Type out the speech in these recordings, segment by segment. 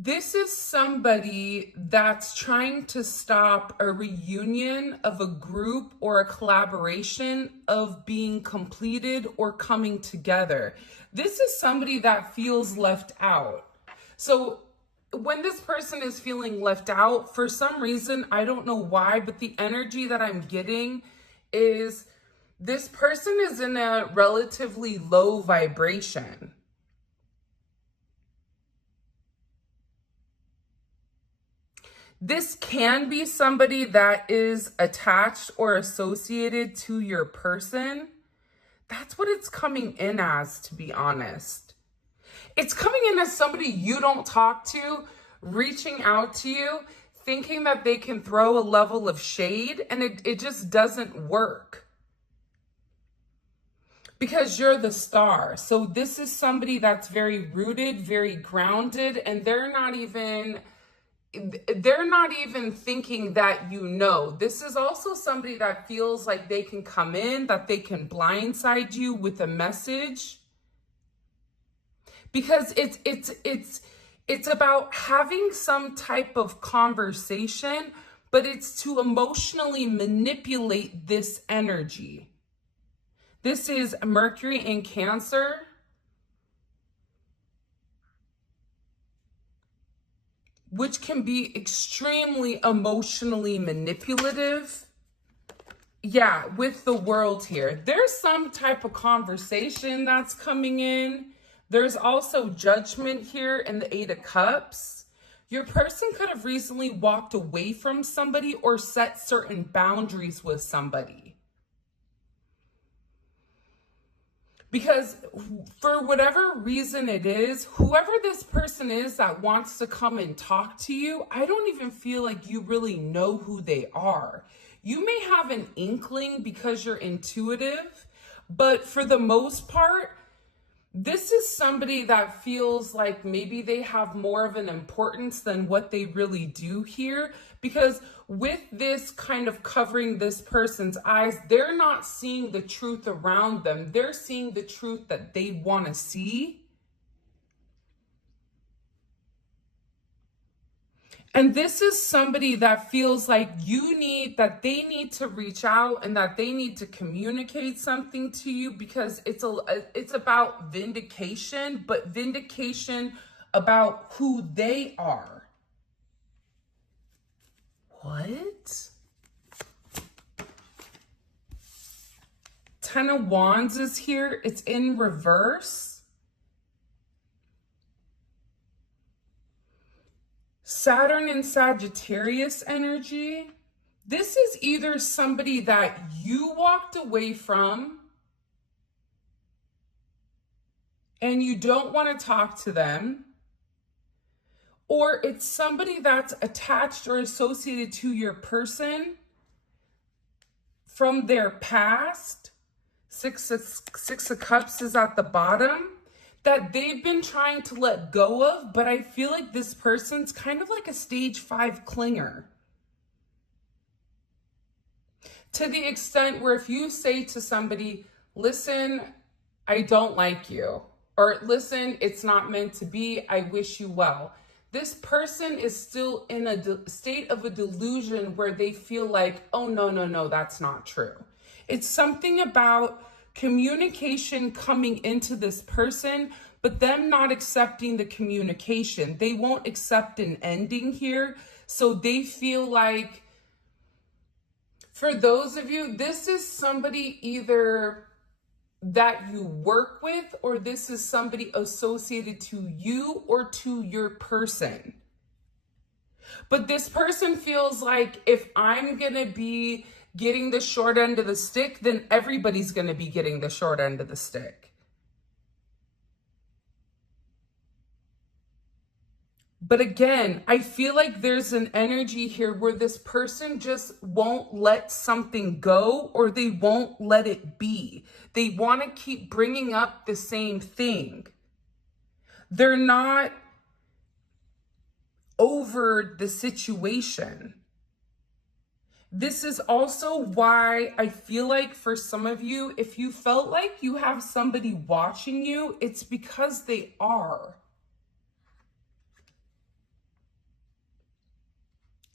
This is somebody that's trying to stop a reunion of a group or a collaboration of being completed or coming together. This is somebody that feels left out. So when this person is feeling left out, for some reason, I don't know why, but the energy that I'm getting is this person is in a relatively low vibration. This can be somebody that is attached or associated to your person. That's what it's coming in as, to be honest. It's coming in as somebody you don't talk to, reaching out to you, thinking that they can throw a level of shade, and it just doesn't work. Because you're the star. So this is somebody that's very rooted, very grounded, and they're not even thinking that you know. This is also somebody that feels like they can come in, that they can blindside you with a message. Because it's about having some type of conversation, but it's to emotionally manipulate this energy. This is Mercury in Cancer. Which can be extremely emotionally manipulative. Yeah, with the world here. There's some type of conversation that's coming in. There's also judgment here in the Eight of Cups. Your person could have recently walked away from somebody or set certain boundaries with somebody. Because for whatever reason it is, whoever this person is that wants to come and talk to you, I don't even feel like you really know who they are. You may have an inkling because you're intuitive, but for the most part, this is somebody that feels like maybe they have more of an importance than what they really do here. Because with this kind of covering this person's eyes, they're not seeing the truth around them. They're seeing the truth that they want to see. And this is somebody that feels like that they need to reach out and that they need to communicate something to you, because it's about vindication, but vindication about who they are. What? Ten of Wands is here. It's in reverse. Saturn and Sagittarius energy. This is either somebody that you walked away from and you don't want to talk to them, or it's somebody that's attached or associated to your person from their past. Six of Cups is at the bottom, that they've been trying to let go of, but I feel like this person's kind of like a stage 5 clinger. To the extent where if you say to somebody, listen, I don't like you, or listen, it's not meant to be, I wish you well. This person is still in a state of a delusion where they feel like, oh, no, that's not true. It's something about communication coming into this person, but them not accepting the communication. They won't accept an ending here. So they feel like, for those of you, this is somebody either that you work with, or this is somebody associated to you or to your person. But this person feels like, if I'm going to be getting the short end of the stick, then everybody's going to be getting the short end of the stick. But again, I feel like there's an energy here where this person just won't let something go, or they won't let it be. They want to keep bringing up the same thing. They're not over the situation. This is also why I feel like for some of you, if you felt like you have somebody watching you, it's because they are.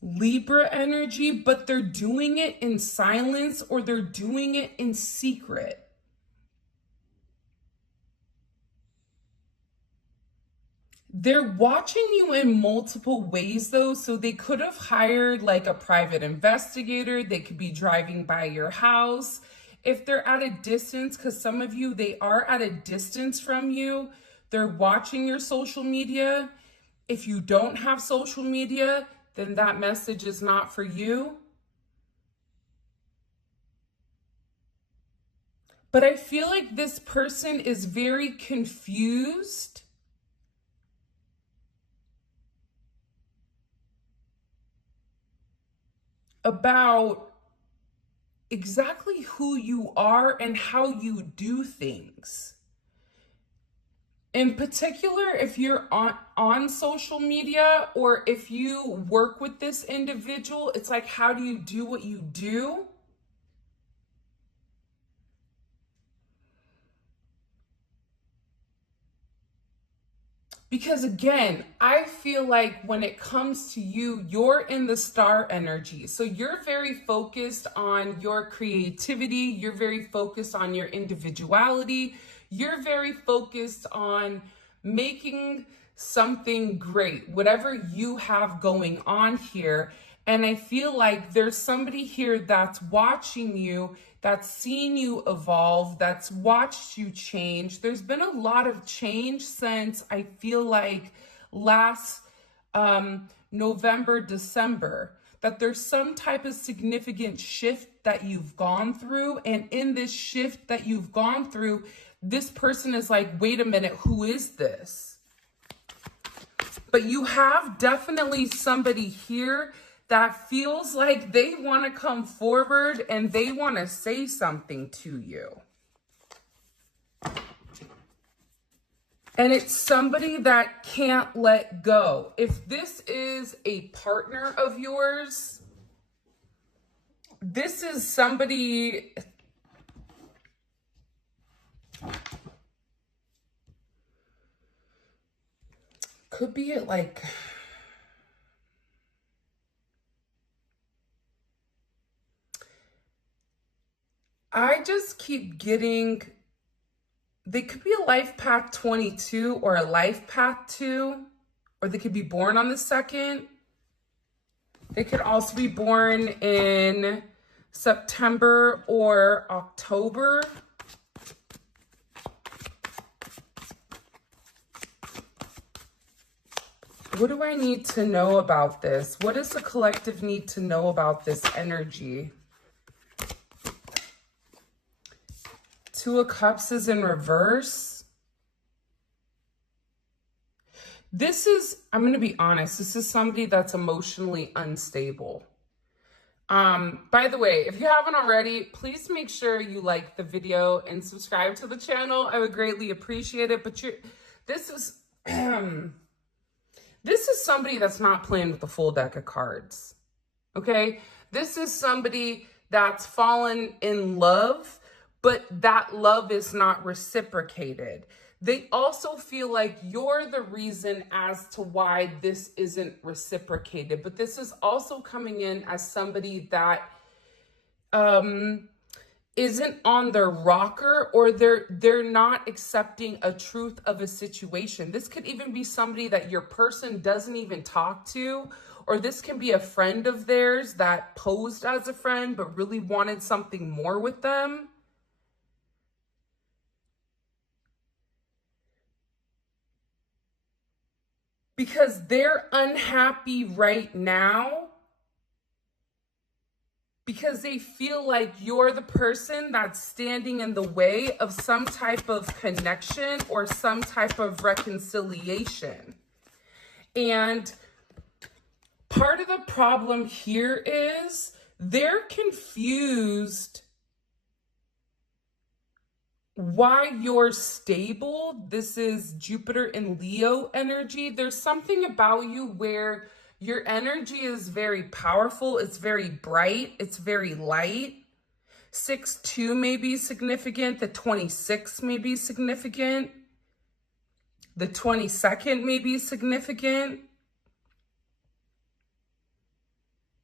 Libra energy, but they're doing it in silence or they're doing it in secret. They're watching you in multiple ways though, so they could have hired like a private investigator. They could be driving by your house. If they're at a distance, because some of you, they are at a distance from you, they're watching your social media. If you don't have social media, then that message is not for you. But I feel like this person is very confused about exactly who you are and how you do things. In particular, if you're on social media or if you work with this individual, it's like, how do you do what you do? Because again, I feel like when it comes to you, you're in the star energy. So you're very focused on your creativity. You're very focused on your individuality. You're very focused on making something great, whatever you have going on here. And I feel like there's somebody here that's watching you, that's seen you evolve, that's watched you change. There's been a lot of change since I feel like last November, December, that there's some type of significant shift that you've gone through. And in this shift that you've gone through, this person is like, wait a minute, who is this? But you have definitely somebody here that feels like they want to come forward and they want to say something to you. And it's somebody that can't let go. If this is a partner of yours, this is somebody... Could be like... I just keep getting, they could be a life path 22 or a life path 2, or they could be born on the 2nd. They could also be born in September or October. What do I need to know about this? What does the collective need to know about this energy? Two of Cups is in reverse. This is, I'm going to be honest, this is somebody that's emotionally unstable. By the way, if you haven't already, please make sure you like the video and subscribe to the channel. I would greatly appreciate it. But this is this is somebody that's not playing with the full deck of cards. Okay? This is somebody that's fallen in love, but that love is not reciprocated. They also feel like you're the reason as to why this isn't reciprocated. But this is also coming in as somebody that isn't on their rocker, or they're not accepting a truth of a situation. This could even be somebody that your person doesn't even talk to, or this can be a friend of theirs that posed as a friend but really wanted something more with them. Because they're unhappy right now because they feel like you're the person that's standing in the way of some type of connection or some type of reconciliation. And part of the problem here is they're confused why you're stable. This is Jupiter and Leo energy. There's something about you where your energy is very powerful. It's very bright. It's very light. 6-2 may be significant. The 26 may be significant. The 22nd may be significant.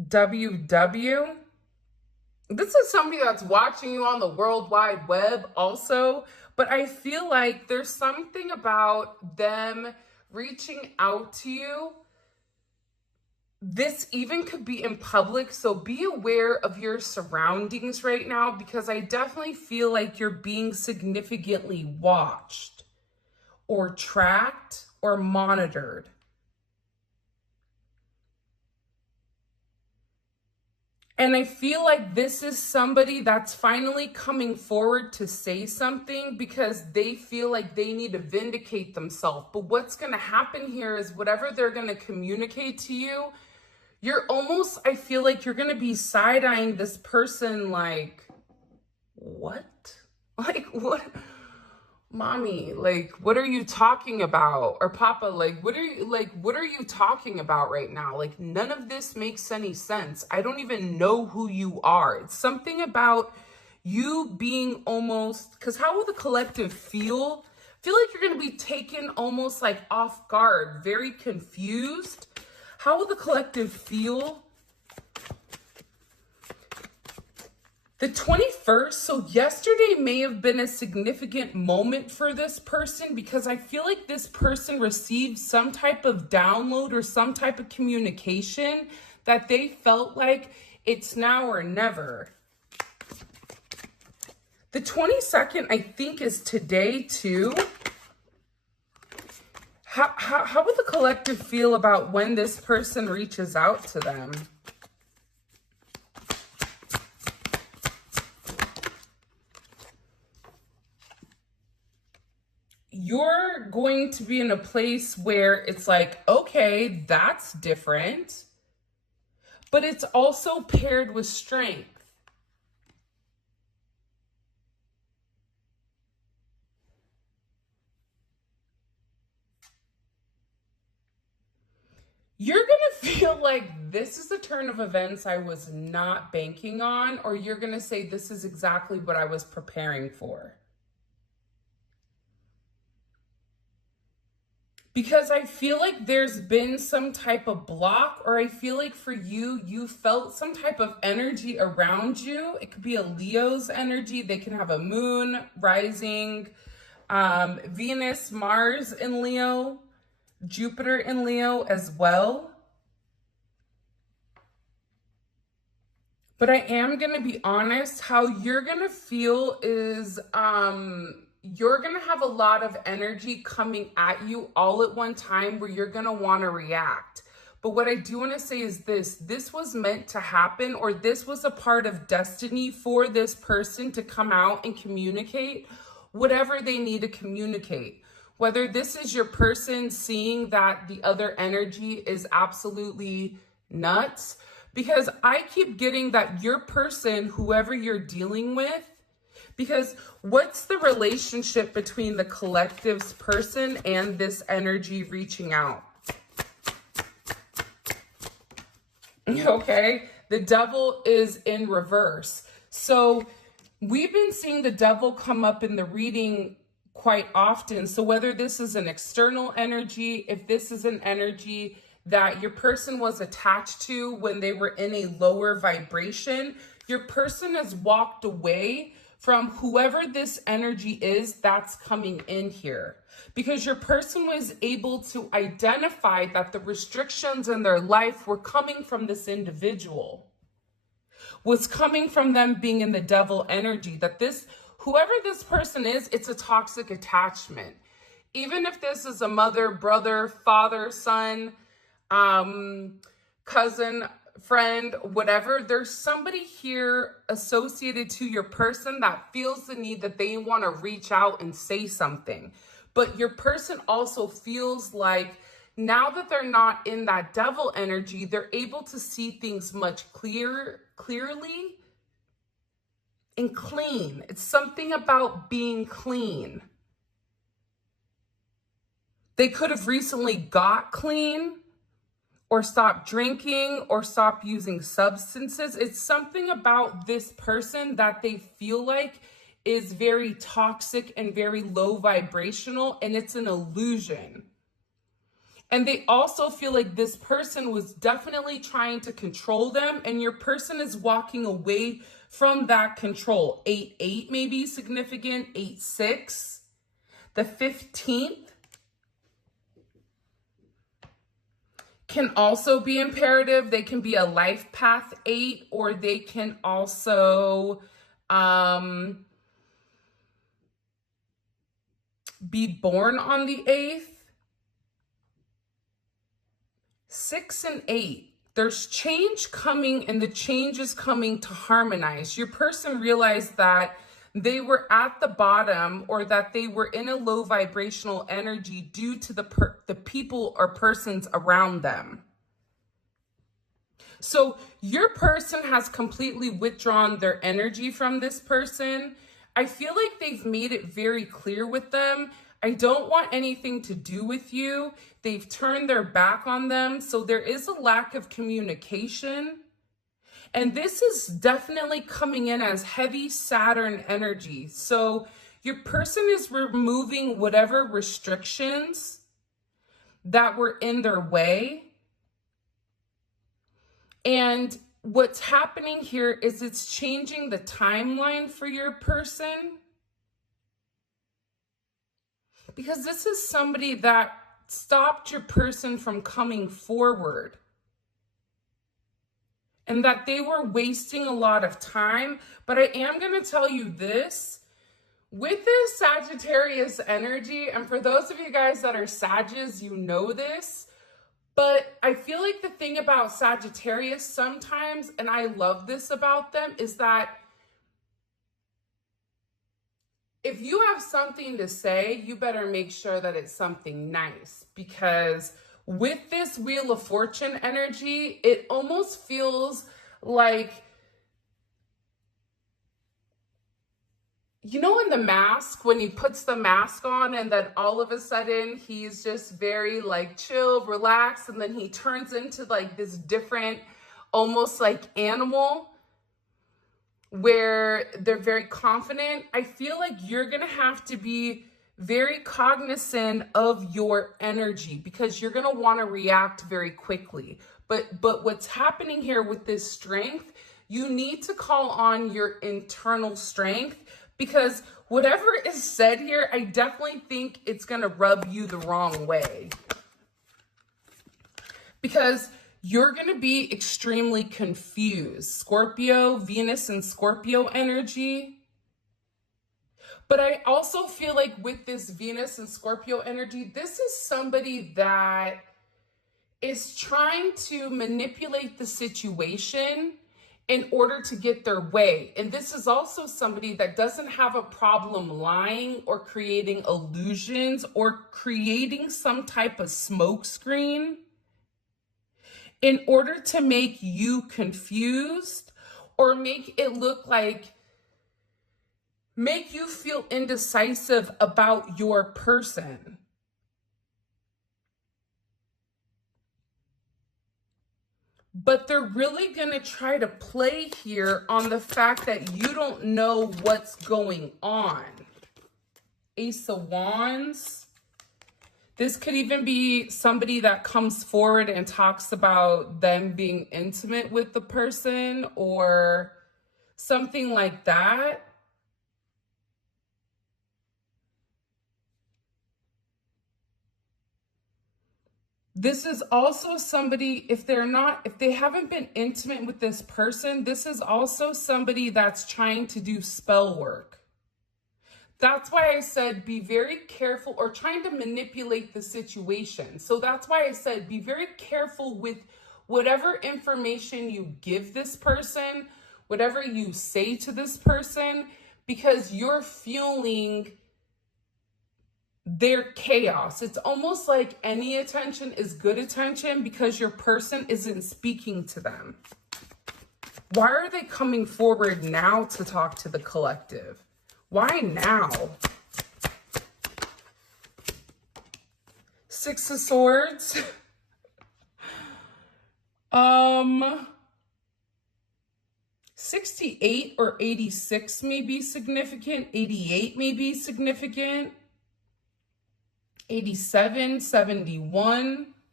WW. This is somebody that's watching you on the World Wide Web also, but I feel like there's something about them reaching out to you. This even could be in public, so be aware of your surroundings right now, because I definitely feel like you're being significantly watched or tracked or monitored. And I feel like this is somebody that's finally coming forward to say something because they feel like they need to vindicate themselves. But what's going to happen here is whatever they're going to communicate to you, you're almost, I feel like you're going to be side-eyeing this person like, what? Like, what? Mommy, like, what are you talking about? Or Papa, like, what are you talking about right now? Like, none of this makes any sense. I don't even know who you are. It's something about you being almost, because how will the collective feel? Feel like you're going to be taken almost like off guard, very confused. How will the collective feel? The 21st, so yesterday may have been a significant moment for this person because I feel like this person received some type of download or some type of communication that they felt like it's now or never. The 22nd, I think, is today too. How would the collective feel about when this person reaches out to them? You're going to be in a place where it's like, okay, that's different, but it's also paired with strength. You're going to feel like this is a turn of events I was not banking on, or you're going to say, this is exactly what I was preparing for. Because I feel like there's been some type of block, or I feel like for you, you felt some type of energy around you. It could be a Leo's energy. They can have a moon, rising, Venus, Mars in Leo, Jupiter in Leo as well. But I am going to be honest, how you're going to feel is you're going to have a lot of energy coming at you all at one time where you're going to want to react. But what I do want to say is this was meant to happen, or this was a part of destiny for this person to come out and communicate whatever they need to communicate. Whether this is your person seeing that the other energy is absolutely nuts, because I keep getting that your person, whoever you're dealing with, because what's the relationship between the collective's person and this energy reaching out? Okay, the devil is in reverse. So we've been seeing the devil come up in the reading quite often. So whether this is an external energy, if this is an energy that your person was attached to when they were in a lower vibration, your person has walked away from whoever this energy is that's coming in here, because your person was able to identify that the restrictions in their life were coming from this individual, was coming from them being in the devil energy, that this, whoever this person is, it's a toxic attachment. Even if this is a mother, brother, father, son, cousin, friend, whatever, there's somebody here associated to your person that feels the need that they want to reach out and say something. But your person also feels like now that they're not in that devil energy, they're able to see things much clearly and clean. It's something about being clean. They could have recently got clean, or stop drinking, or stop using substances. It's something about this person that they feel like is very toxic and very low vibrational, and it's an illusion. And they also feel like this person was definitely trying to control them, and your person is walking away from that control. 8-8 may be significant, 8-6. The 15th can also be imperative. They can be a life path 8, or they can also be born on the 8th. 6 and 8, there's change coming, and the change is coming to harmonize. Your person realized that they were at the bottom, or that they were in a low vibrational energy due to the people or persons around them. So your person has completely withdrawn their energy from this person. I feel like they've made it very clear with them, I don't want anything to do with you. They've turned their back on them. So there is a lack of communication. And this is definitely coming in as heavy Saturn energy. So your person is removing whatever restrictions that were in their way. And what's happening here is it's changing the timeline for your person. Because this is somebody that stopped your person from coming forward. And that they were wasting a lot of time. But I am going to tell you this. With this Sagittarius energy, and for those of you guys that are Sagittarius, you know this. But I feel like the thing about Sagittarius sometimes, and I love this about them, is that if you have something to say, you better make sure that it's something nice. Because with this Wheel of Fortune energy, it almost feels like, you know, in The Mask, when he puts the mask on and then all of a sudden he's just very like chill, relaxed, and then he turns into like this different, almost like animal, where they're very confident. I feel like you're going to have to be very cognizant of your energy, because you're going to want to react very quickly. But what's happening here with this strength, you need to call on your internal strength, because whatever is said here, I definitely think it's going to rub you the wrong way. Because you're going to be extremely confused. Scorpio, Venus and Scorpio energy. But I also feel like with this Venus and Scorpio energy, this is somebody that is trying to manipulate the situation in order to get their way. And this is also somebody that doesn't have a problem lying or creating illusions or creating some type of smokescreen in order to make you confused, or make it look like, make you feel indecisive about your person. But they're really going to try to play here on the fact that you don't know what's going on. Ace of Wands. This could even be somebody that comes forward and talks about them being intimate with the person or something like that. This is also somebody, if they haven't been intimate with this person, this is also somebody that's trying to do spell work. That's why I said be very careful, or trying to manipulate the situation. So that's why I said be very careful with whatever information you give this person, whatever you say to this person, because you're fueling their chaos. It's almost like any attention is good attention because your person isn't speaking to them. Why are they coming forward now to talk to the collective? Why now? Six of Swords. 68 or 86 may be significant. 88 may be significant. 87, 71.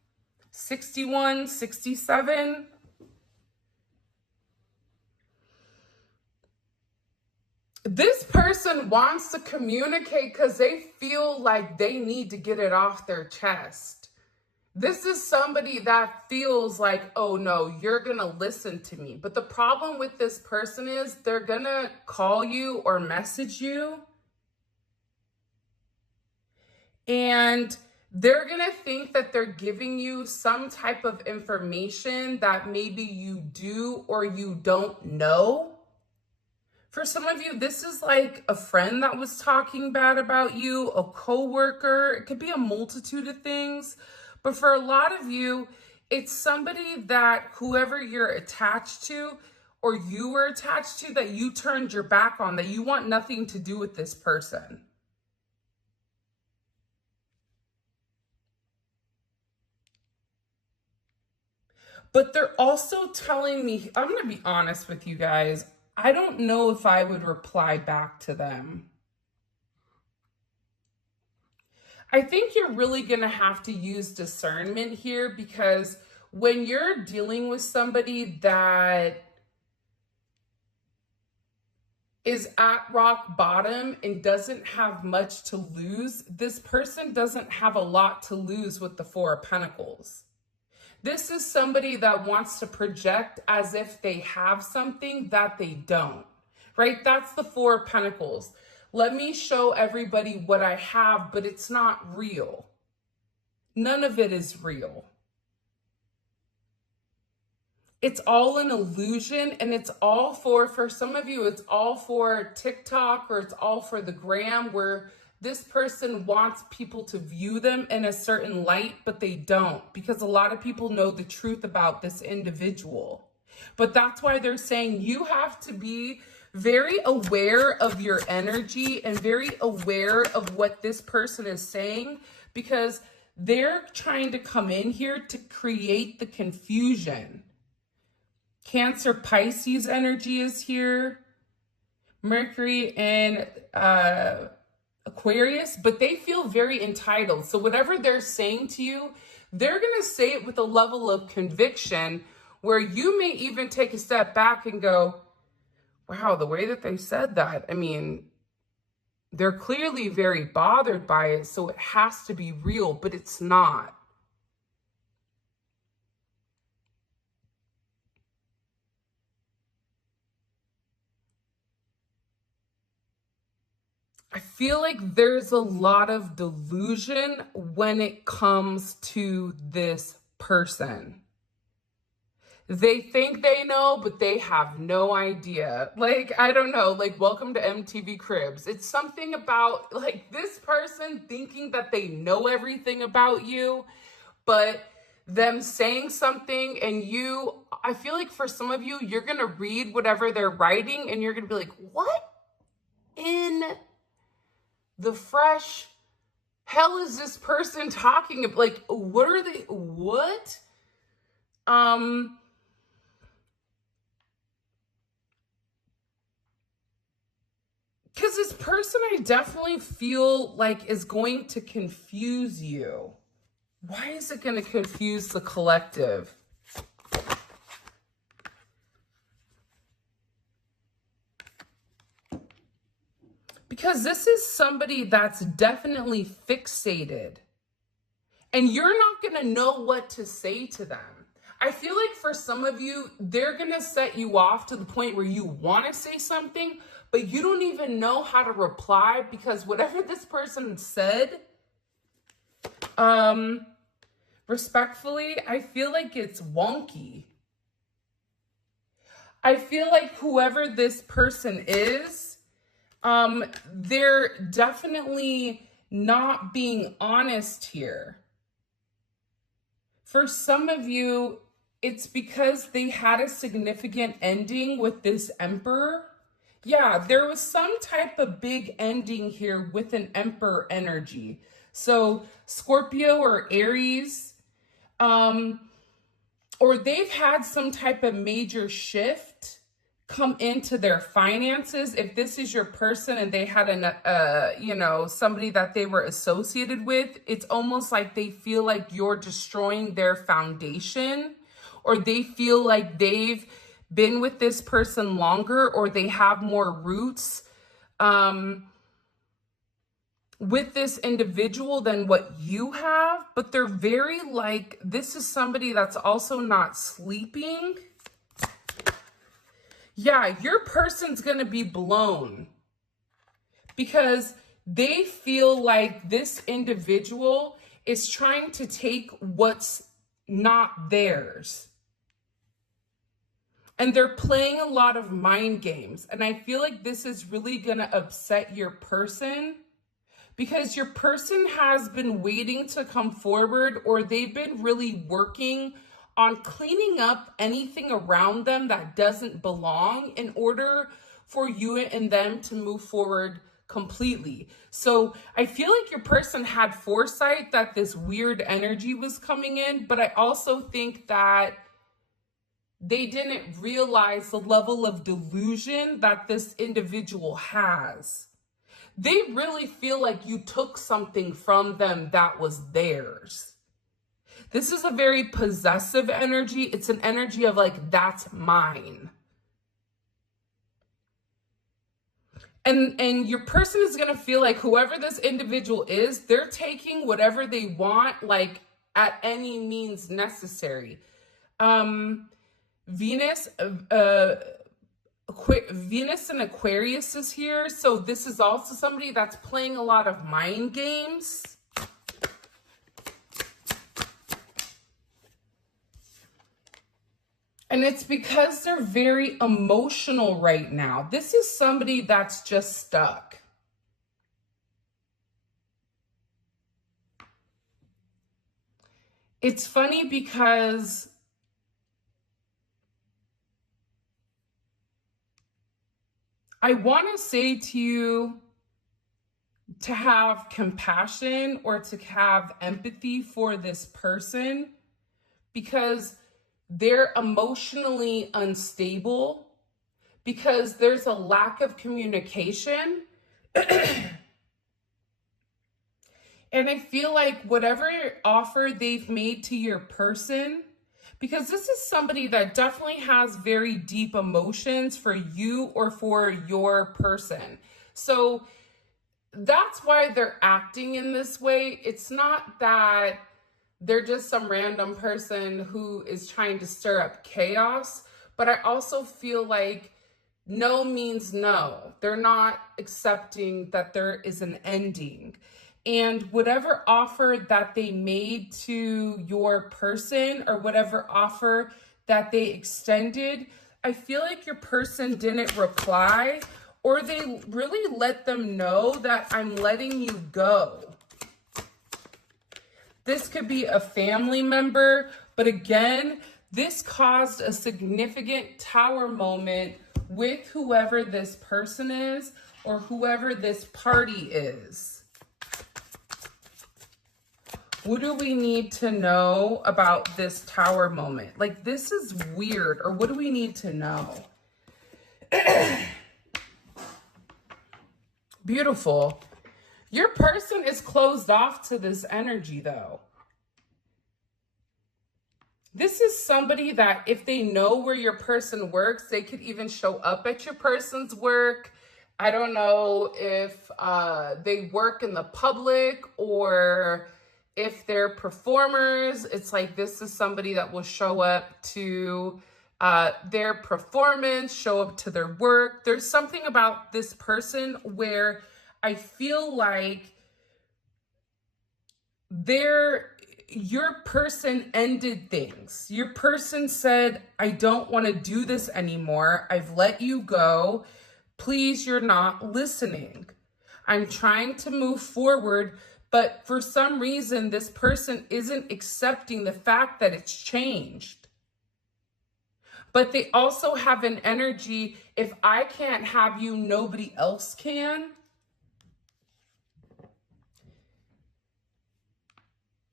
61, 67. This person wants to communicate because they feel like they need to get it off their chest. This is somebody that feels like, oh no, you're going to listen to me. But the problem with this person is they're going to call you or message you, and they're going to think that they're giving you some type of information that maybe you do or you don't know. For some of you, this is like a friend that was talking bad about you, a coworker. It could be a multitude of things. But for a lot of you, it's somebody that whoever you're attached to or you were attached to, that you turned your back on, that you want nothing to do with this person. But they're also telling me, I'm going to be honest with you guys, I don't know if I would reply back to them. I think you're really going to have to use discernment here, because when you're dealing with somebody that is at rock bottom and doesn't have much to lose, this person doesn't have a lot to lose with the Four of Pentacles. This is somebody that wants to project as if they have something that they don't, right? That's the Four of Pentacles. Let me show everybody what I have, but it's not real. None of it is real. It's all an illusion, and it's all for some of you, it's all for TikTok, or it's all for the gram, where this person wants people to view them in a certain light, but they don't, because a lot of people know the truth about this individual. But that's why they're saying you have to be very aware of your energy and very aware of what this person is saying, because they're trying to come in here to create the confusion. Cancer, Pisces energy is here. Mercury and Aquarius, but they feel very entitled. So whatever they're saying to you, they're going to say it with a level of conviction where you may even take a step back and go, wow, the way that they said that, I mean, they're clearly very bothered by it, so it has to be real, but it's not. I feel like there's a lot of delusion when it comes to this person. They think they know, but they have no idea. Like, I don't know, like, welcome to MTV Cribs. It's something about, like, this person thinking that they know everything about you, but them saying something, and you, I feel like for some of you, you're going to read whatever they're writing, and you're going to be like, what in the fresh hell is this person talking about? Like, what are they, what? Because this person I definitely feel like is going to confuse you. Why is it going to confuse the collective? Because this is somebody that's definitely fixated, and you're not going to know what to say to them. I feel like for some of you, they're going to set you off to the point where you want to say something, but you don't even know how to reply, because whatever this person said, respectfully, I feel like it's wonky. I feel like whoever this person is, they're definitely not being honest here. For some of you, it's because they had a significant ending with this Emperor. Yeah, there was some type of big ending here with an Emperor energy. So Scorpio or Aries, or they've had some type of major shift come into their finances. If this is your person and they had somebody that they were associated with, it's almost like they feel like you're destroying their foundation, or they feel like they've been with this person longer, or they have more roots with this individual than what you have. But they're very like, this is somebody that's also not sleeping. Yeah, your person's going to be blown because they feel like this individual is trying to take what's not theirs. And they're playing a lot of mind games. And I feel like this is really going to upset your person, because your person has been waiting to come forward, or they've been really working on cleaning up anything around them that doesn't belong in order for you and them to move forward completely. So I feel like your person had foresight that this weird energy was coming in, but I also think that they didn't realize the level of delusion that this individual has. They really feel like you took something from them that was theirs. This is a very possessive energy. It's an energy of like, that's mine. And your person is going to feel like whoever this individual is, they're taking whatever they want, like at any means necessary. Venus and Aquarius is here. So this is also somebody that's playing a lot of mind games. And it's because they're very emotional right now. This is somebody that's just stuck. It's funny because I want to say to you to have compassion or to have empathy for this person, because they're emotionally unstable, because there's a lack of communication. And I feel like whatever offer they've made to your person, because this is somebody that definitely has very deep emotions for you or for your person. So that's why they're acting in this way. It's not that they're just some random person who is trying to stir up chaos, but I also feel like no means no. They're not accepting that there is an ending. And whatever offer that they made to your person, or whatever offer that they extended, I feel like your person didn't reply, or they really let them know that I'm letting you go. This could be a family member, but again, this caused a significant tower moment with whoever this person is, or whoever this party is. What do we need to know about this tower moment? Like, this is weird, or what do we need to know? Beautiful. Your person is closed off to this energy, though. This is somebody that if they know where your person works, they could even show up at your person's work. I don't know if they work in the public, or if they're performers. It's like, this is somebody that will show up to their performance, show up to their work. There's something about this person where I feel like your person ended things. Your person said, I don't want to do this anymore. I've let you go. Please, you're not listening. I'm trying to move forward, but for some reason, this person isn't accepting the fact that it's changed. But they also have an energy, if I can't have you, nobody else can.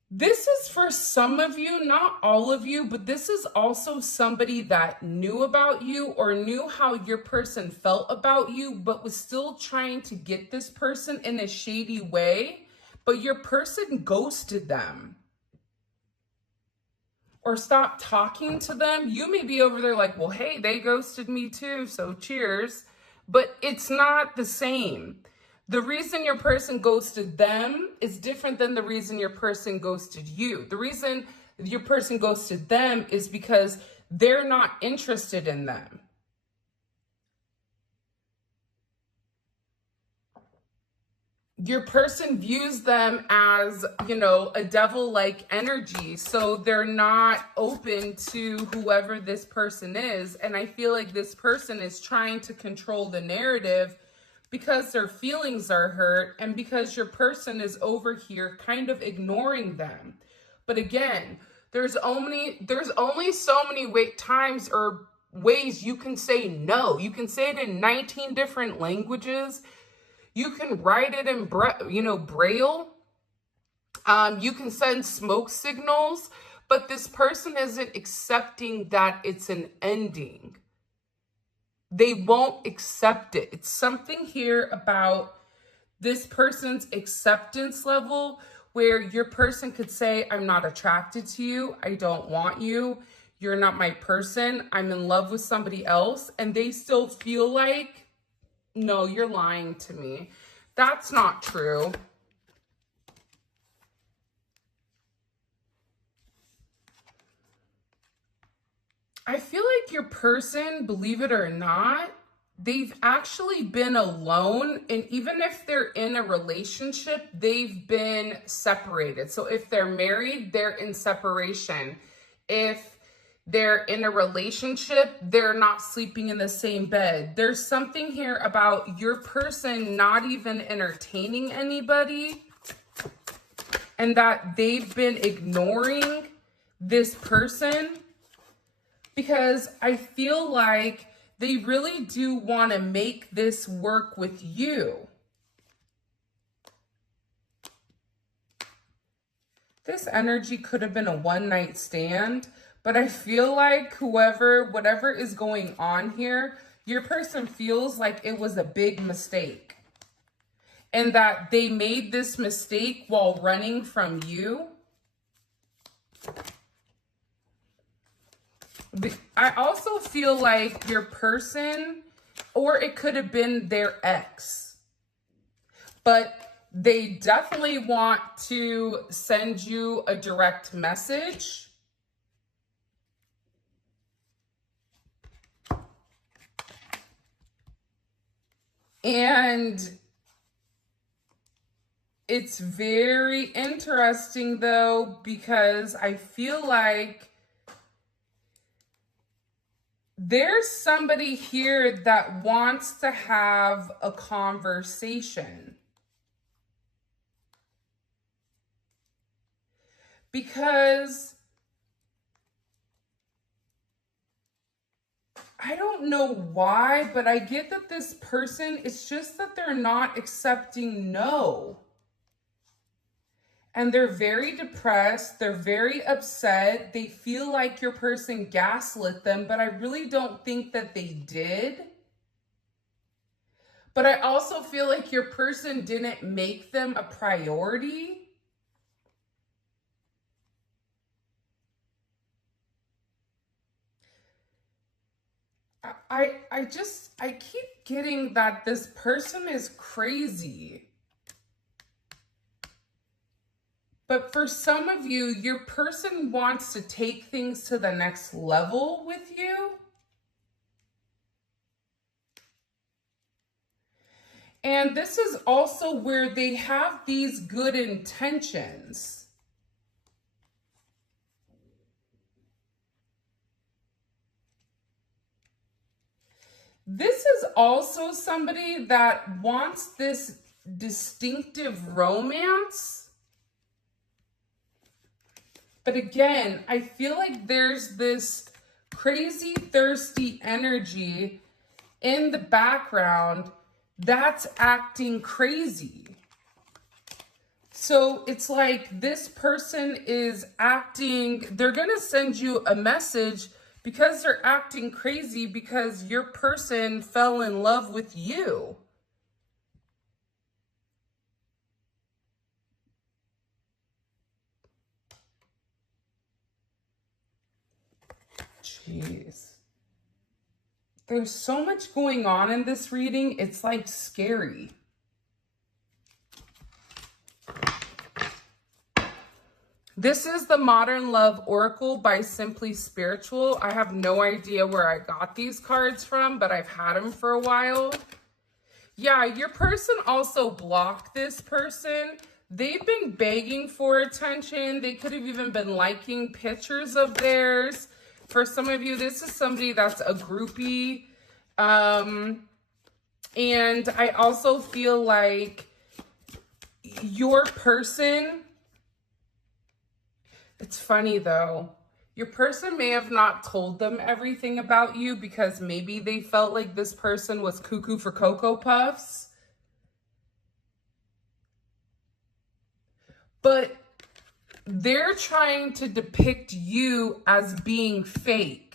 This is for some of you, not all of you, but this is also somebody that knew about you or knew how your person felt about you, but was still trying to get this person in a shady way, but your person ghosted them or stopped talking to them. You may be over there like, well, hey, they ghosted me too, so cheers. But it's not the same. The reason your person ghosted them is different than the reason your person ghosted you. The reason your person ghosted them is because they're not interested in them. Your person views them as, a devil-like energy. So they're not open to whoever this person is. And I feel like this person is trying to control the narrative because their feelings are hurt and because your person is over here kind of ignoring them. But again, there's only so many times or ways you can say no. You can say it in 19 different languages. You can write it in Braille. You can send smoke signals, but this person isn't accepting that it's an ending. They won't accept it. It's something here about this person's acceptance level where your person could say, I'm not attracted to you. I don't want you. You're not my person. I'm in love with somebody else. And they still feel like, no, you're lying to me. That's not true. I feel like your person, believe it or not, they've actually been alone. And even if they're in a relationship, they've been separated. So if they're married, they're in separation. If they're in a relationship, they're not sleeping in the same bed. There's something here about your person not even entertaining anybody and that they've been ignoring this person. Because I feel like they really do want to make this work with you. This energy could have been a one-night stand, but I feel like whatever is going on here, your person feels like it was a big mistake. And that they made this mistake while running from you. I also feel like your person, or it could have been their ex, but they definitely want to send you a direct message. And it's very interesting though, because I feel like there's somebody here that wants to have a conversation. Because I don't know why, but I get that this person, it's just that they're not accepting no. And they're very depressed. They're very upset. They feel like your person gaslit them, but I really don't think that they did. But I also feel like your person didn't make them a priority. I keep getting that this person is crazy. But for some of you, your person wants to take things to the next level with you. And this is also where they have these good intentions. This is also somebody that wants this distinctive romance. But again, I feel like there's this crazy, thirsty energy in the background that's acting crazy. So it's like this person is acting, they're going to send you a message because they're acting crazy because your person fell in love with you. Jeez. There's so much going on in this reading. It's like scary. This is the Modern Love Oracle by Simply Spiritual. I have no idea where I got these cards from, but I've had them for a while. Yeah, your person also blocked this person. They've been begging for attention. They could have even been liking pictures of theirs. For some of you, this is somebody that's a groupie. And I also feel like your person, it's funny though, your person may have not told them everything about you because maybe they felt like this person was cuckoo for Cocoa Puffs. But they're trying to depict you as being fake.